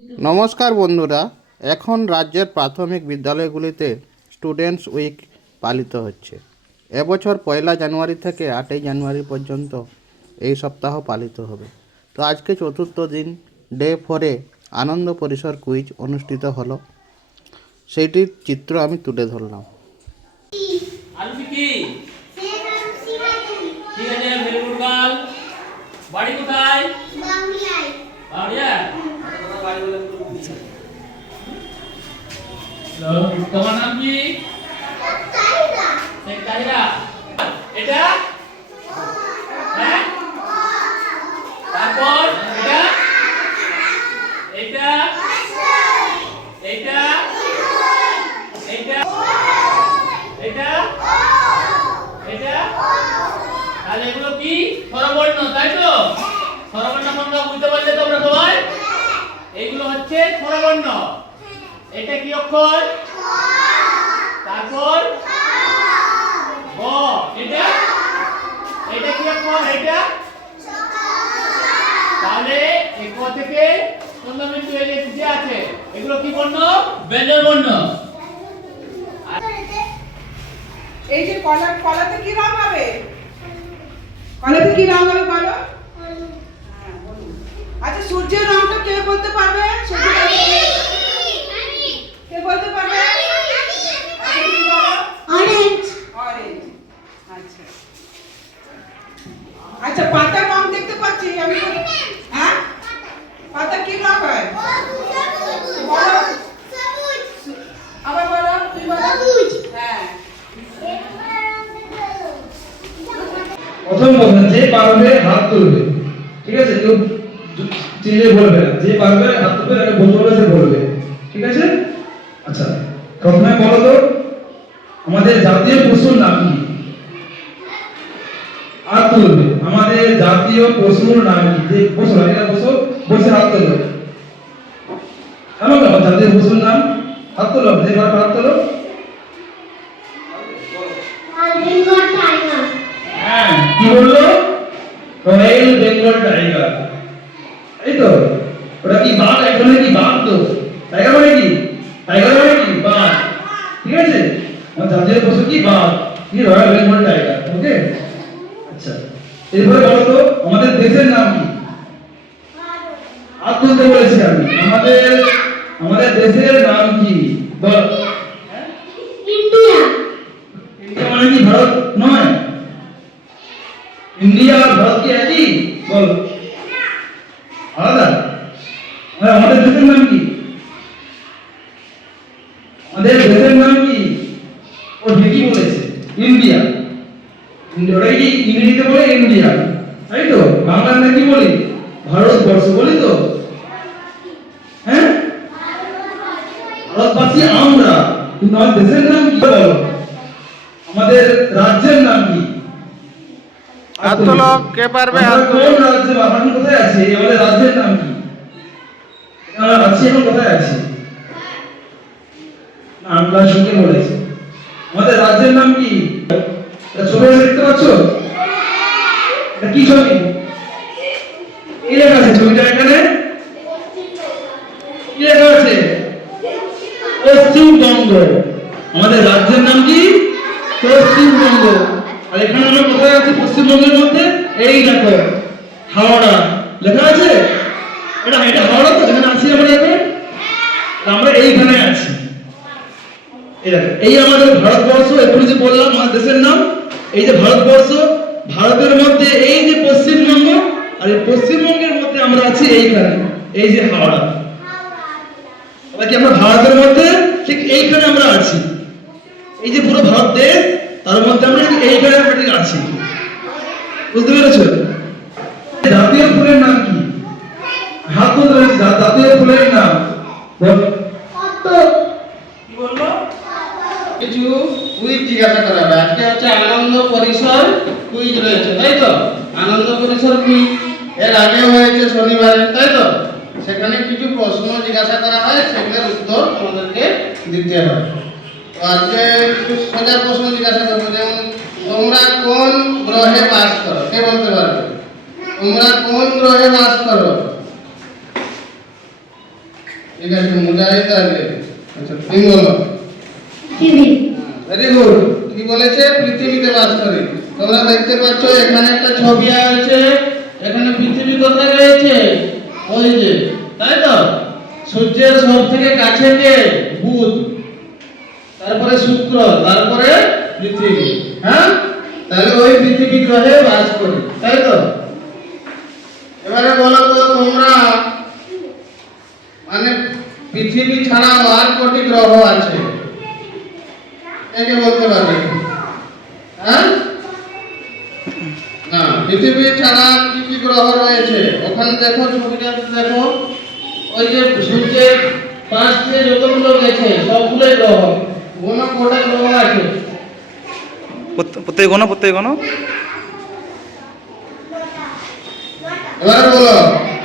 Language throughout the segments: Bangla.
নমস্কার বন্ধুরা এখন রাজ্যের প্রাথমিক বিদ্যালয়গুলিতে স্টুডেন্টস উইক পালিত হচ্ছে। এবছর পয়লা জানুয়ারি থেকে আটই জানুয়ারি পর্যন্ত এই সপ্তাহ পালিত হবে। তো আজকে চতুর্থ দিন ডে ফোরে আনন্দ পরিসর কুইজ অনুষ্ঠিত হলো। সেইটির চিত্র আমি তুলে ধরলাম। বাড়ি কোথায়? তোমার নাম কি এটা তারপর এটা এটা এটা এটা এটা তাহলে এগুলো কি? স্বরবর্ণ, তাই তো? স্বরবর্ণ সংখ্যা বুঝতে পারলে তোমরা সবাই এগুলো হচ্ছে স্বরবর্ণ এটা কি অক্ষর? তারপর? ব। এটা? এটা কি অক্ষর? এটা? তাহলে এই ক থেকে পনেরো মিনিট যে আছে এগুলো কি বর্ণ? ব্যঞ্জন বর্ণ। এই যে কলা কলাতে কি রং হবে? কলাতে কি রং হবে বলো? হ্যাঁ, আচ্ছা সূর্যের বলতে পারবে? কে- বলতে পারবে? আচ্ছা, তুমি বলো। অরেঞ্জ আচ্ছা। আচ্ছা পাতার রং দেখতে পাচ্ছি আমি হ্যাঁ? পাতা কি রং হয়? বলো। আবার বলো তুই বলো। হ্যাঁ। প্রথম কথা যে পারবে হাত তুলবে। ঠিক আছে? কেউ চিনে বলবে না যে পারবে হাত তুলবে তাকে বলতে বলে সে বলবে। ঠিক আছে? আচ্ছা প্রথমে বলো তো আমাদের জাতীয় পশুর নাম কি? হাত তুলবে। আমাদের জাতীয় পশুর নাম কি? যে পশু এটা পশু বসে হাত তুলবে। এমন জাতীয় পশুর নাম হাত তুলো যে পারবে হাত তুলো। হ্যাঁ কি বলল? রয়্যাল বেঙ্গল টাইগার এই তো ওটা বাঘ কি বাঘ তো টাইগার মানে কি টাইগার মানে কি? বাঘ ঠিক আছে? আমার জাতীয় পশু কি? বাঘ কি রয়্যাল বেঙ্গল টাইগার ওকে আচ্ছা। এরপরে বলো তো আমাদের দেশের নাম কি? আর তুলতে বলেছি আমি? আমাদের আমাদের দেশের নাম কি? বল। ইন্ডিয়া মানে কি? ভারত নয়? ইন্ডিয়া আর ভারত কি একই? বল। আমাদের দেশের নাম কি? আমাদের দেশের নাম কি? ও ঠিকই বলেছে ইন্ডিয়া। ওটা কি ইংরেজিতে বলে ইন্ডিয়া? তাই তো? বাংলার না কি বলি? ভারতবর্ষ বলি তো? হ্যাঁ? ভারতবাসী আমরা কিন্তু আমাদের দেশের নাম কি বলো? আমাদের রাজ্যের নাম কি? হাত তোলো, কে পারবে হাত তোলো? কোন রাজ্যে বা কোথায় আছি? আমাদের রাজ্যের নাম কি? আমরা আছি এখন কোথায় আছি? আমরা সঙ্গে বলেছি আমাদের রাজ্যের নাম কি? ছবি দেখতে পাচ্ছ? কি ছবি? কি লেখা আছে ছবিটা এখানে? কি লেখা আছে? পশ্চিমবঙ্গ আমাদের রাজ্যের নাম কি? পশ্চিমবঙ্গ আর এখানে আমরা কোথায় আছি? পশ্চিমবঙ্গের মধ্যে? এই দেখো, হাওড়া। লেখা আছে? এটা এটা হাওড়া তো যেখানে আছি আমরা এখন আর আমরা এইখানে আছি এই আমাদের ভারতবর্ষ একটু যে বললাম আমাদের দেশের নাম এই যে ভারতবর্ষ ভারতের মধ্যে এই যে পশ্চিমবঙ্গ আর এই পশ্চিমবঙ্গের মধ্যে আমরা আছি এইখানে এই যে হাওড়া। কি আমরা ভারতের মধ্যে? ঠিক এইখানে আমরা আছি। এই যে পুরো ভারত দেশ তার মধ্যে আমরা এইখানে আমরা ঠিক আছি। বুঝতে পেরেছ? জাতীয় ফুলের নাম কি? হাত বলেছি, জাতীয় ফুলের নাম বল। কি বলব কিছু কুইজ জিজ্ঞাসা করা হবে আজকে হচ্ছে আনন্দ পরিসর কুইজ রয়েছে, তাই তো? আনন্দ পরিসর কুইজ এর আগে হয়েছে শনিবারে, তাই তো? সেখানে কিছু প্রশ্ন জিজ্ঞাসা করা হয়, সেগুলোর উত্তর আমাদেরকে দিতে হয়। তো আজকে কিছু সোজা প্রশ্ন জিজ্ঞাসা করব, যেমন, তোমরা কোন গ্রহে বাস করো? কে বলতে পারবে? তোমরা কোন গ্রহে বাস করো? ঠিক আছে, মুজাহিদ আচ্ছা তুমি বলো টিভি ভেরি গুড কি বলেছে? পৃথিবীতে বাস করে তোমরা দেখতে পাচ্ছ, এখানে একটা ছবি আছে এখানে পৃথিবী কোথায় রয়েছে? ওই যে, তাই তো? সূর্যের সব থেকে কাছে কে? বুধ। তারপরে শুক্র, তারপরে পৃথিবী। হ্যাঁ? তাহলে ওই পৃথিবী গ্রহে বাস করি তাই তো এবারে বলো তো তোমরা মানে পৃথিবী ছাড়াও আর কটি গ্রহ আছে একে বলতে পারবে হ্যাঁ না পৃথিবী ছাড়া কি কি গ্রহ রয়েছে ওখানে দেখো ছবিটাতে দেখো ওই যে সূর্যের পাশ দিয়ে যতগুলো গেছে সবগুলোই গ্রহ কোনো কটা গ্রহ আছে। প্রত্যেক গণ প্রত্যেক গণ এবারে বলো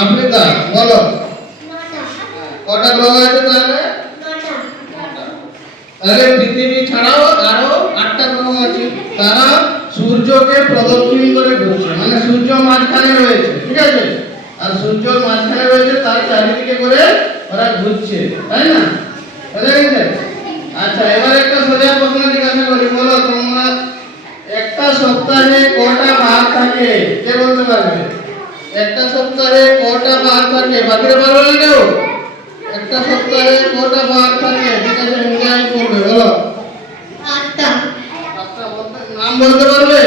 আফ্রিকা বলো। কটা গ্রহ আছে তাহলে? তাহলে পৃথিবী ছাড়াও আরও আটটা গ্রহ আছে। তারা সূর্যকে প্রদক্ষিণ করে ঘুরছে মানে সূর্য মাঝখানে রয়েছে। ঠিক আছে? আর সূর্য মাঝখানে রয়েছে তার চারিদিকে করে ওরা ঘুরছে তাই না? বুঝা গেছে? আচ্ছা এবার একটা সোজা প্রশ্ন জিজ্ঞাসা করি। বলো তোমরা একটা সপ্তাহে কটা বার থাকে? কে বলতে পারবে? একটা সপ্তাহে কটা বার থাকে? বাকিরা পারবে না কেউ? একটা সপ্তাহে কটা বার থাকে? ঠিক আছে করবে বলো। আটটা বলতে নাম বলতে পারবে?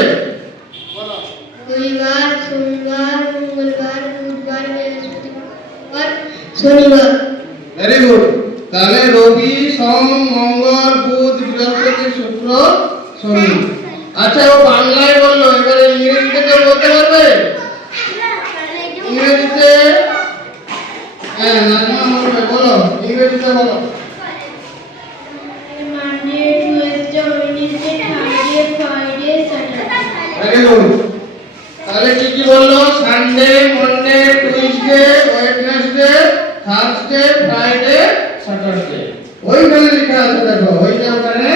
শনিবার ভেরি গুড তাহলে রবি, সোম, মঙ্গল, বুধ, বৃহস্পতি, শুক্র, শনি। আচ্ছা ও বাংলায় বলল, এবারে ইংরেজিতে কেউ বলতে পারবে? ইংরেজিতে? হ্যাঁ নাজমা বলবে, বলো, ইংরেজিতে বলো। তাহলে কি কি বলল? সানডে ফ্রাইডে স্যাটারডে ওইখানে লেখা আছে দেখো ওইটা ওখানে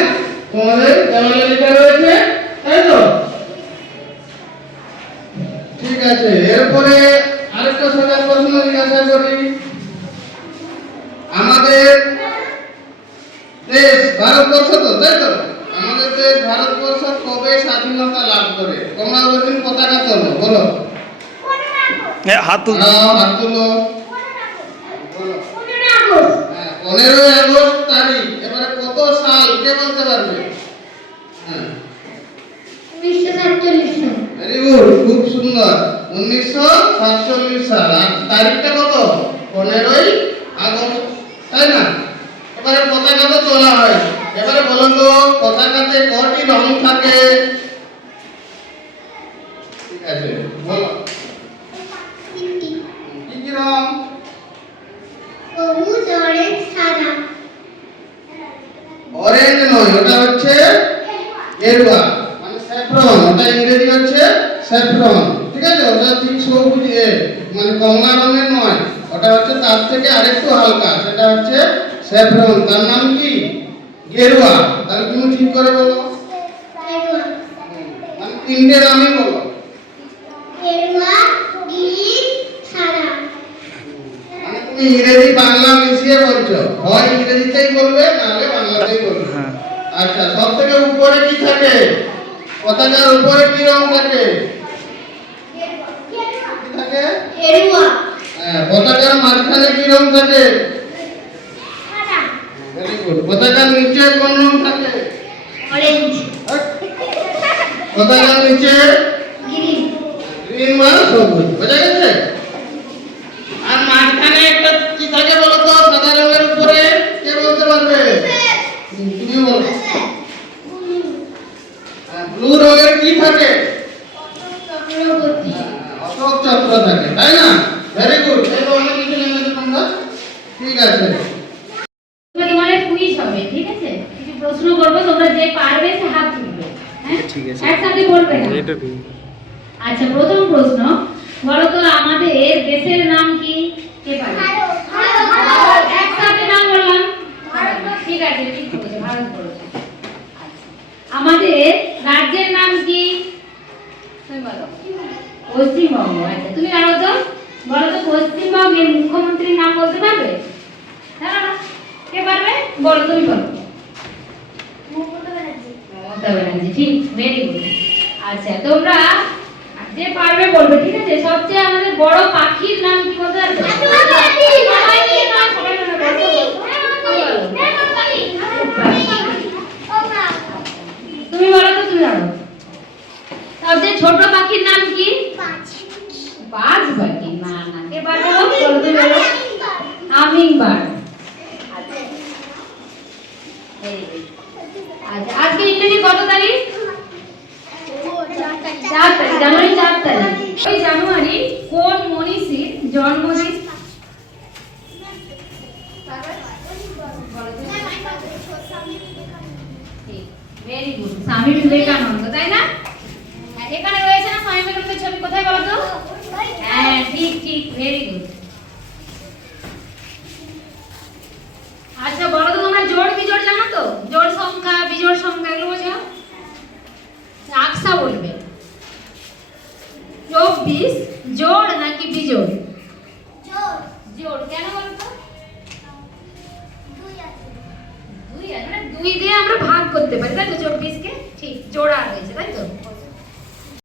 তোমাদের দেওয়ালে লেখা রয়েছে তাই তো? ঠিক আছে এরপরে আরেকটা সোজা প্রশ্ন জিজ্ঞাসা করি। আমাদের দেশ ভারতবর্ষ তো তাই তো? আমাদের দেশ ভারতবর্ষ কবে স্বাধীনতা লাভ করে? তোমরা ওই দিন পতাকা তোলো বলো। হাত তুল। দাঁড়াও, হাত তুলো। বলো হ্যাঁ, পনেরোই আগস্ট তারিখ। এবারে কত সাল? কে বলতে পারবে? হ্যাঁ। ভেরি গুড খুব সুন্দর। উনিশশো সাতচল্লিশ সাল। আর তারিখটা কত? পনেরোই আগস্ট তাই না? এবারে পতাকা তো তোলা হয়। এবারে বলো তো পতাকাতে কটি রং থাকে? ঠিক আছে বলো। কি কি রং সবুজ অরেঞ্জ সাদা অরেঞ্জ নয় ওটা হচ্ছে গেরুয়া মানে স্যাফরন ওটা ইংরেজি হচ্ছে স্যাফরন ঠিক আছে? ওটা ঠিক সবুজ এ মানে কমলা রঙের নয়, ওটা হচ্ছে তার থেকে আরেকটু হালকা, সেটা হচ্ছে স্যাফরন তার নাম কি? গেরুয়া, তাহলে তুমি ঠিক করে বলো। মানে তিনটে নামই বলো। মানে তুমি ইংরেজি বাংলা মিশিয়ে বলছো, হয় ইংরেজিতেই বলবে নাহলে বাংলাতেই বলবে। আচ্ছা সব থেকে উপরে কি থাকে? পতাকার উপরে কি রং থাকে? থাকে? হ্যাঁ, পতাকার মাঝখানে কি রং থাকে? পতাকার নিচে কোন রং থাকে? পতাকার নিচে গ্রিন বা সবুজ বোঝা গেছে? আর মাঝখানে একটা কি থাকে বলো তো সাদা রঙের উপরে কে বলতে পারবে হুম, তুমি বলো ব্লু রঙের কি থাকে চক্রবর্তী থাকে তাই না? ভেরি গুড তো অনেক কিছু জেনেছো তোমরা? ঠিক আছে। তোমাদের কুইজ হবে ঠিক আছে? কিছু প্রশ্ন করব তোমরা যে পারবে সে হাত তুলবে হ্যাঁ? ঠিক আছে। একসাথে বলবে না। এটা আচ্ছা প্রথম প্রশ্ন। বলো তো আমাদের দেশের নাম কি? কে পারবে একসাথে নাম বললাম? ঠিক আছে ঠিক বলেছ ভারত বলেছ। আচ্ছা। আমাদের রাজ্যের নাম কি? তুমি বলো। পশ্চিমবঙ্গ। আচ্ছা তুমি আরও তো? বলো তো মুখ্যমন্ত্রীর নাম বলতে পারবে? হ্যাঁ বলো তুমি বলো। মমতা ব্যানার্জি। মমতা ব্যানার্জি ঠিক ভেরি গুড আচ্ছা তোমরা যে পারবে বলবে ঠিক আছে? সবচেয়ে আমাদের বড় পাখির নাম কি বলতে পারবে সবাই মিলে নাম, সবাই মিলে বলো, বলো। তুমি বলো তো তুমি জানো সবচেয়ে ছোট পাখির নাম কি বাজ পাখি না না কে পারবে বলো বলো তুমি বলো হামিং বার্ড আচ্ছা আজকে ইংরেজি কত তারিখ চার তারিখ জানুয়ারি চার তারিখ ওই জানুয়ারি কোন মনীষীর জন্মদিন ভেরি গুড স্বামী বিবেকানন্দ।